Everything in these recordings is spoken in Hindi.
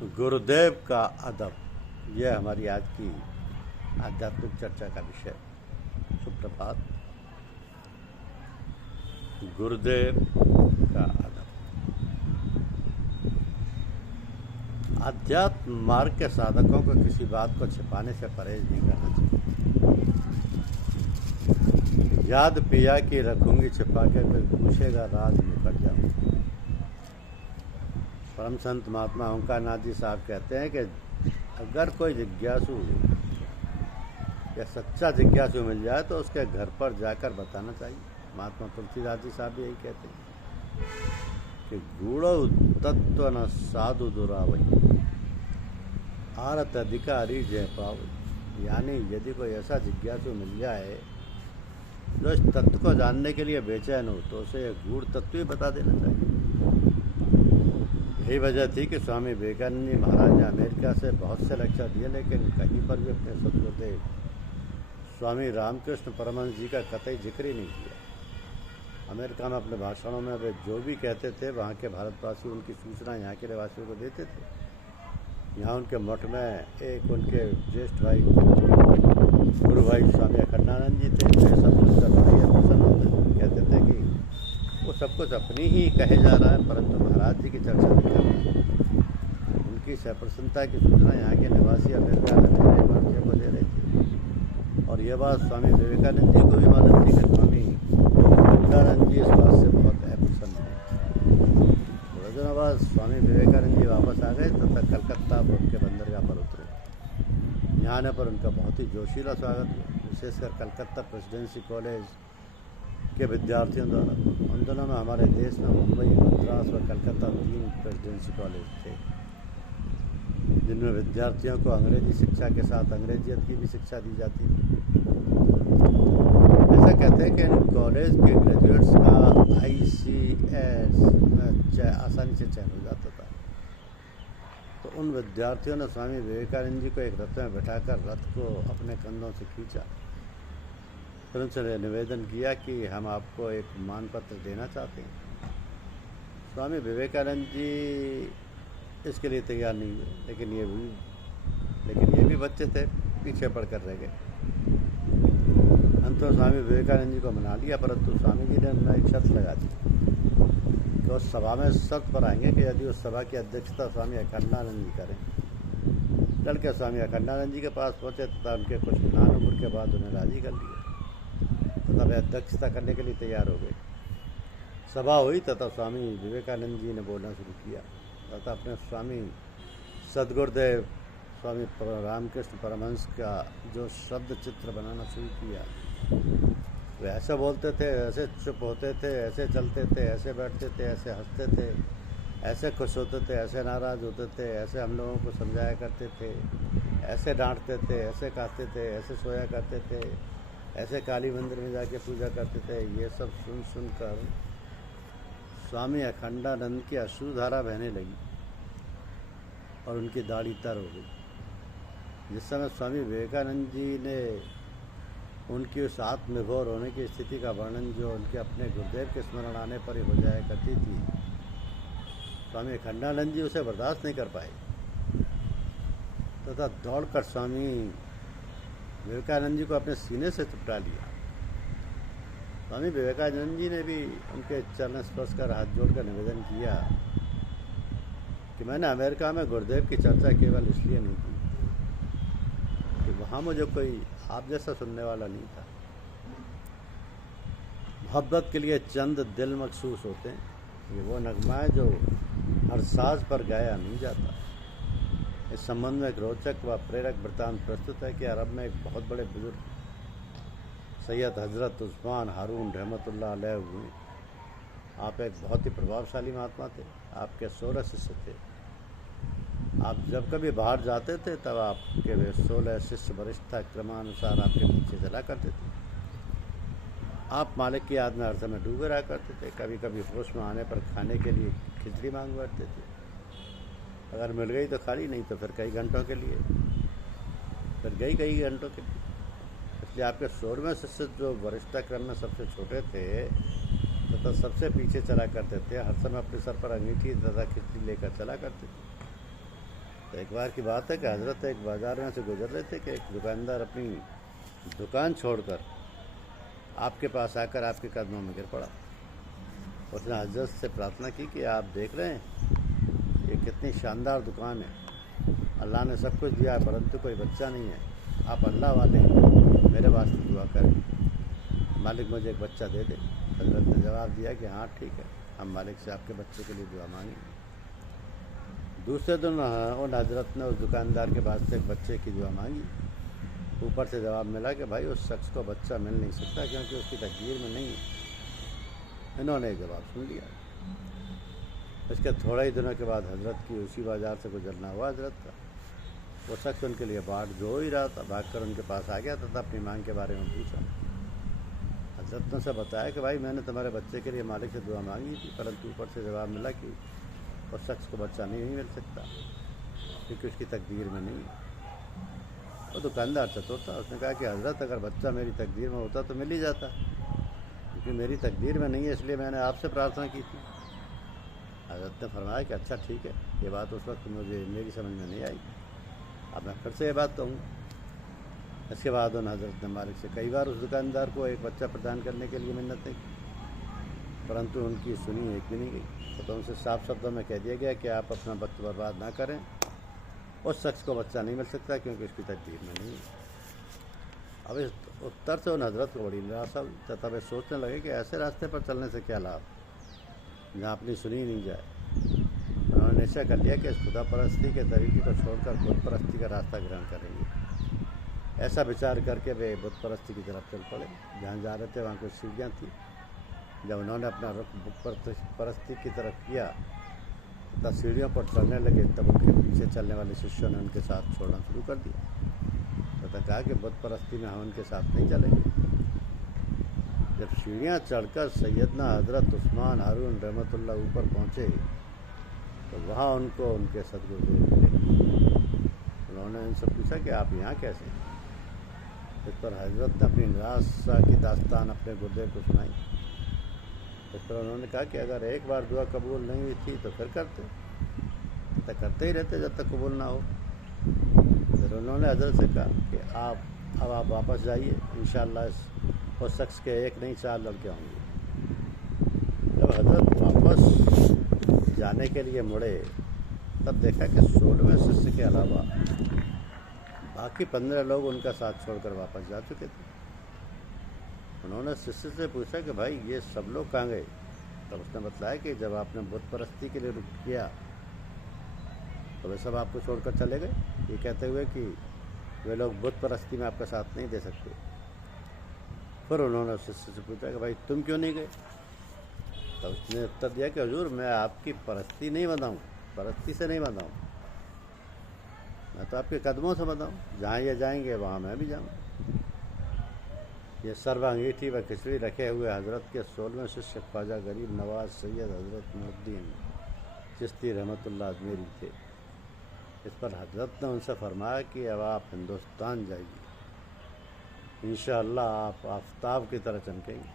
गुरुदेव का अदब, यह हमारी आज की आध्यात्मिक चर्चा का विषय। सुप्रभात। गुरुदेव का अदब। अध्यात्म मार्ग के साधकों को किसी बात को छिपाने से परहेज नहीं करना चाहिए। याद पिया की रखूंगी छिपा के, कोई पूछेगा राज निकट जाऊं। परम संत महात्मा ओंकारनाथ जी साहब कहते हैं कि अगर कोई जिज्ञासु या सच्चा जिज्ञासु मिल जाए तो उसके घर पर जाकर बताना चाहिए। महात्मा तुलसीदास जी साहब भी यही कहते हैं कि गूढ़ तत्व न साधु दुरावई, आरत अधिकारी जय पावई। यानी यदि कोई ऐसा जिज्ञासु मिल जाए जो इस तत्व को जानने के लिए बेचैन हो तो उसे गूढ़ तत्व ही बता देना चाहिए। यही वजह थी कि स्वामी विवेकानंद जी महाराज ने अमेरिका से बहुत से लेक्चर दिए, लेकिन कहीं पर भी अपने सदगुरुदेव स्वामी रामकृष्ण परमहंस जी का कतई जिक्र ही नहीं किया। अमेरिका में अपने भाषणों में वे जो भी कहते थे वहाँ के भारतवासी उनकी सूचना यहाँ के रहवासियों को देते थे। यहाँ उनके मठ में एक उनके ज्येष्ठ भाई गुरु भाई स्वामी अखंडानंद जी थे। वे सब प्रसन्न होते कहते थे कि वो सब कुछ अपनी ही कहे जा रहा है, परंतु महाराज जी की चर्चा नहीं कर रहा। उनकी सप्रसन्नता की सूचना यहाँ के निवासी अमेरिका में रहने वाले को दे रहे थे। और यह बात स्वामी विवेकानंद जी को भी मालूम थी कि स्वामी अखंडानंद जी इस बात से बहुत अप्रसन्न थे। थोड़े दिनों बाद स्वामी विवेकानंद जी वापस आ गए तथा कलकत्ता उनके बंदरगाह पर उतरे। यहाँ आने पर उनका बहुत ही जोशीला स्वागत हुआ, विशेषकर कलकत्ता प्रेसिडेंसी कॉलेज के विद्यार्थियों द्वारा। उन दिनों में हमारे देश में मुंबई, मद्रास और कलकत्ता 3 प्रेसिडेंसी कॉलेज थे, जिनमें विद्यार्थियों को अंग्रेजी शिक्षा के साथ अंग्रेजियत की भी शिक्षा दी जाती थी। ऐसा कहते हैं कि इन कॉलेज के ग्रेजुएट्स का ICS में आसानी से चयन हो जाता था। तो उन विद्यार्थियों ने स्वामी विवेकानंद जी को एक रथ में बैठाकर रथ को अपने कंधों से खींचा। फिर उनसे निवेदन किया कि हम आपको एक मानपत्र देना चाहते हैं। स्वामी विवेकानंद जी इसके लिए तैयार नहीं हुए, लेकिन ये भी बच्चे थे, पीछे पड़कर रह गए। अंत में स्वामी विवेकानंद जी को मना लिया, परंतु स्वामी जी ने उन्हें एक शर्त लगा दी कि उस सभा में शर्त पर आएंगे कि यदि उस सभा की अध्यक्षता स्वामी अखंडानंद जी करें। लड़के स्वामी अखंडानंद जी के पास पहुँचे तथा उनके कुछ ज्ञान के बाद उन्हें राजी कर लिया तथा वे अध्यक्षता करने के लिए तैयार हो गए। सभा हुई तथा स्वामी विवेकानंद जी ने बोलना शुरू किया तथा अपने स्वामी सदगुरुदेव स्वामी रामकृष्ण परमहंस का जो शब्द चित्र बनाना शुरू किया। वे ऐसे बोलते थे, ऐसे चुप होते थे, ऐसे चलते थे, ऐसे बैठते थे, ऐसे हंसते थे, ऐसे खुश होते थे, ऐसे नाराज़ होते थे, ऐसे हम लोगों को समझाया करते थे, ऐसे डांटते थे, ऐसे कहते थे, ऐसे सोया करते थे, ऐसे काली मंदिर में जाके पूजा करते थे। ये सब सुनकर स्वामी अखंडानंद की अश्रुधारा बहने लगी और उनकी दाढ़ी तर हो गई। जिस समय स्वामी विवेकानंद जी ने उनकी उस आत्मविभोर होने की स्थिति का वर्णन जो उनके अपने गुरुदेव के स्मरण आने पर ही हो जाया करती थी, स्वामी अखंडानंद जी उसे बर्दाश्त नहीं कर पाए तथा दौड़कर स्वामी विवेकानंद जी को अपने सीने से चिपटा लिया। स्वामी विवेकानंद जी ने भी उनके चरण स्पर्श कर हाथ जोड़कर निवेदन किया कि मैंने अमेरिका में गुरुदेव की चर्चा केवल इसलिए नहीं की कि वहाँ मुझे कोई आप जैसा सुनने वाला नहीं था। मोहब्बत के लिए चंद दिल मखसूस होते हैं, ये वो नगमा है जो हर साज पर गाया नहीं जाता। इस संबंध में एक रोचक व प्रेरक वृत्तांत प्रस्तुत है कि अरब में एक बहुत बड़े बुजुर्ग सैयद हजरत उस्मान हारून रहमतुल्लाह अलैह हुए। आप एक बहुत ही प्रभावशाली महात्मा थे। आपके 16 शिष्य थे। आप जब कभी बाहर जाते थे तब आपके वे 16 शिष्य वरिष्ठता क्रमानुसार आपके पीछे चला करते थे। आप मालिक की याद में हर समय डूबे रहा करते थे। कभी कभी होश में आने पर खाने के लिए खिचड़ी मांग बैठते थे। अगर मिल गई तो खाली, नहीं तो फिर कई घंटों के लिए, फिर कई घंटों के लिए। इसलिए आपके 16वें शिष्य जो वरिष्ठता क्रम में सबसे छोटे थे तथा सबसे पीछे चला करते थे, हर समय अपने सर पर अंगीठी तथा खिचड़ी लेकर चला करते थे। तो एक बार की बात है कि हजरत एक बाज़ार में से गुजर रहे थे कि एक दुकानदार अपनी दुकान छोड़कर आपके पास आकर आपके कदमों में गिर पड़ा। उसने हजरत से प्रार्थना की कि आप देख रहे हैं ये कितनी शानदार दुकान है, अल्लाह ने सब कुछ दिया है परंतु कोई बच्चा नहीं है, आप अल्लाह वाले हैं, मेरे वास्ते दुआ करें, मालिक मुझे एक बच्चा दे दे। हजरत ने जवाब दिया कि हाँ ठीक है, हम मालिक से आपके बच्चे के लिए दुआ मांगेंगे। दूसरे दिन उन हजरत ने उस दुकानदार के पास से एक बच्चे की दुआ मांगी। ऊपर से जवाब मिला कि भाई उस शख्स को बच्चा मिल नहीं सकता क्योंकि उसकी तकदीर में नहीं है। इन्होंने एक जवाब सुन लिया। इसके थोड़े ही दिनों के बाद हजरत की उसी बाज़ार से गुजरना हुआ हजरत का। वो शख्स उनके लिए बाट जो ही रहा था, भागकर उनके पास आ गया तथा अपनी मांग के बारे में पूछा। हजरत ने उसे बताया कि भाई मैंने तुम्हारे बच्चे के लिए मालिक से दुआ मांगी थी परंतु ऊपर से जवाब मिला कि उस शख्स को बच्चा नहीं मिल सकता क्योंकि उसकी तकदीर में नहीं है। वो दुकानदार चतुर था, उसने कहा कि हजरत अगर बच्चा मेरी तकदीर में होता तो मिल ही जाता, क्योंकि मेरी तकदीर में नहीं है इसलिए मैंने आपसे प्रार्थना की थी। हजरत ने फरमाया कि अच्छा ठीक है, ये बात उस वक्त मुझे मेरी समझ में नहीं आई, अब मैं फिर से ये बात कहूँ। इसके बाद उन हजरत ने मालिक से कई बार उस दुकानदार को एक बच्चा प्रदान करने के लिए मिन्नतें की परंतु उनकी सुनी एक भी नहीं गई। तो उनसे साफ शब्दों में कह दिया गया कि आप अपना वक्त बर्बाद ना करें, उस शख्स को बच्चा नहीं मिल सकता क्योंकि उसकी तकदीर में नहीं है। अब इस उत्तर से उन हजरत को बड़ी निराशा हुई तथा वे सोचने लगे कि ऐसे रास्ते पर चलने से क्या लाभ जहाँ अपनी सुनी नहीं जाए। उन्होंने निश्चय कर लिया कि इस खुदा परस्ती के तरीके को छोड़कर बुत परस्ती का रास्ता ग्रहण करेंगे। ऐसा विचार करके वे बुत परस्ती की तरफ चल पड़े। जहाँ जा रहे थे वहाँ कुछ सीढ़ियाँ थी। जब उन्होंने अपना रुख बुत परस्ती की तरफ किया तब सीढ़ियों पर चलने लगे तब उनके पीछे चलने वाले शिष्यों ने उनके साथ छोड़ना शुरू कर दिया तथा कहा कि बुत परस्ती में हम उनके साथ नहीं चलेंगे। जब सीढ़ियाँ चढ़कर सैयदना हजरत उस्मान हारून रहमतुल्लाह ऊपर पहुँचे तो वहाँ उनको उनके सदगुरुदेव मिले। उन्होंने उनसे पूछा कि आप यहाँ कैसे? इस पर हजरत ने अपनी निराशा की दास्तान अपने गुरुदेव को सुनाई। इस पर उन्होंने कहा कि अगर एक बार दुआ कबूल नहीं हुई थी तो फिर करते, तो करते ही रहते जब तक कबूल ना हो। फिर उन्होंने हजरत से कहा कि अब आप वापस जाइए, इंशाअल्लाह उस शख्स के एक नहीं 4 लड़के होंगे। जब हजरत वापस जाने के लिए मुड़े तब देखा कि 16वें शिष्य के अलावा बाकी 15 लोग उनका साथ छोड़कर वापस जा चुके थे। उन्होंने शिष्य से पूछा कि भाई ये सब लोग कहाँ गए? तब उसने बताया कि जब आपने बुत परस्ती के लिए रुख किया तो वे सब आपको छोड़कर चले गए, ये कहते हुए कि वे लोग बुत परस्ती में आपका साथ नहीं दे सकते। फिर उन्होंने शिष्य से पूछा कि भाई तुम क्यों नहीं गए? तब उसने उत्तर दिया कि हुजूर मैं आपकी परस्ती नहीं बंधा हूँ, परस्ती से नहीं बंधा हूँ, मैं तो आपके कदमों से बंधा हूँ, जहाँ ये जाएंगे वहाँ मैं भी जाऊँ। ये सर्व अंगीठी व खिचड़ी रखे हुए हजरत के 16वें शिष्य ख्वाजा गरीब नवाज सैयद हजरत मुद्दीन चिश्ती रहमतुल्लाह अजमेरी थे। इस पर हजरत ने उनसे फरमाया कि अब आप हिंदुस्तान जाइए, इंशाअल्लाह आप आफताब की तरह चमकेंगे।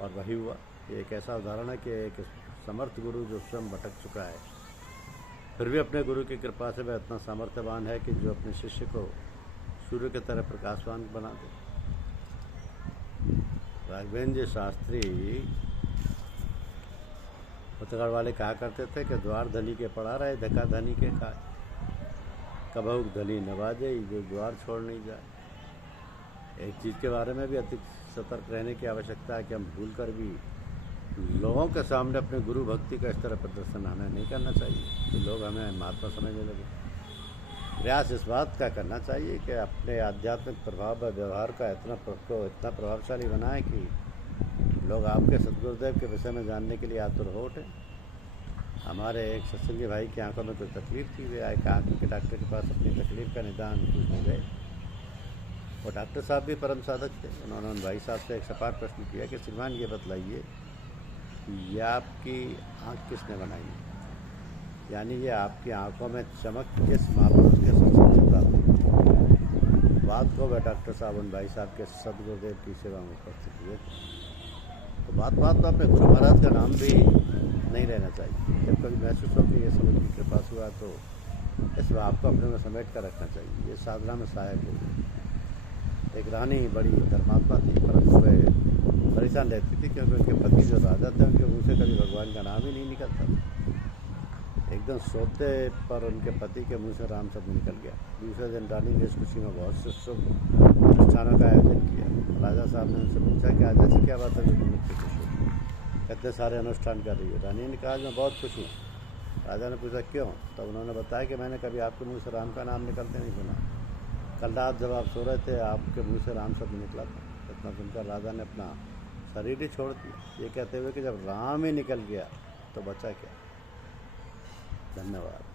और वही हुआ। ये एक ऐसा उदाहरण है कि एक समर्थ गुरु जो स्वयं भटक चुका है फिर भी अपने गुरु की कृपा से वह इतना सामर्थ्यवान है कि जो अपने शिष्य को सूर्य की तरह प्रकाशवान बना दे। राघवेंद्र शास्त्री उत्तगढ़ वाले कहा करते थे कि द्वार धनी के पड़ा रहे, धक्का धनी के खाए, कबहुक धनी नवाजे जो द्वार छोड़ नहीं जाए। एक चीज़ के बारे में भी अधिक सतर्क रहने की आवश्यकता है कि हम भूल कर भी लोगों के सामने अपने गुरु भक्ति का इस तरह प्रदर्शन हमें नहीं करना चाहिए कि लोग हमें महात्मा समझने लगे। प्रयास इस बात का करना चाहिए कि अपने आध्यात्मिक प्रभाव व व्यवहार का इतना प्रभावशाली बनाएं कि लोग आपके सतगुरुदेव के विषय में जानने के लिए आतुर हो उठे। हमारे एक सत्संगी भाई की आंखों में कोई तकलीफ थी, वे आए आँख के डॉक्टर के पास अपनी तकलीफ का निदान पूछने गए। वो डॉक्टर साहब भी परम साधक थे। उन्होंने उन भाई साहब से एक सपाट प्रश्न किया कि श्रीमान ये बतलाइए ये आपकी आँख किसने बनाई, यानी ये आपकी आंखों में चमक किस महापुरुष के सत्संग से प्राप्त हुई। बात को वह डॉक्टर साहब उन भाई साहब के सदगुरुदेव की सेवा में उपस्थित हुए थे। तो बात तो अपने गुरु महाराज का नाम भी नहीं लेना चाहिए। जब कभी महसूस हो कि ये सब उनकी कृपा हुआ तो इस भाव को अपने में समेट कर रखना चाहिए। ये साधना में सहायक होगी। एक रानी बड़ी धर्मात्मा थी, परंतु वह परेशान रहती थी क्योंकि उनके पति जो राजा थे उनके मुँह से कभी भगवान का नाम ही नहीं निकलता था। एकदम सोते पर उनके पति के मुंह से राम शब्द निकल गया। दूसरे दिन रानी ने इस खुशी में बहुत से शुभ अनुष्ठानों का आयोजन किया। राजा साहब ने उनसे पूछा कि आज ऐसी क्या बात है जो तुम इतनी खुश हो, इतने सारे अनुष्ठान कर रही हो। रानी ने कहा मैं बहुत खुश हूँ। राजा ने पूछा क्यों? तब उन्होंने बताया कि मैंने कभी आपके मुँह से राम का नाम निकलते नहीं सुना। कल रात जब आप सो रहे थे आपके मुँह से राम शब्द निकला था। इतना सुनकर राजा ने अपना शरीर ही छोड़ दिया, ये कहते हुए कि जब राम ही निकल गया तो बचा क्या। धन्यवाद।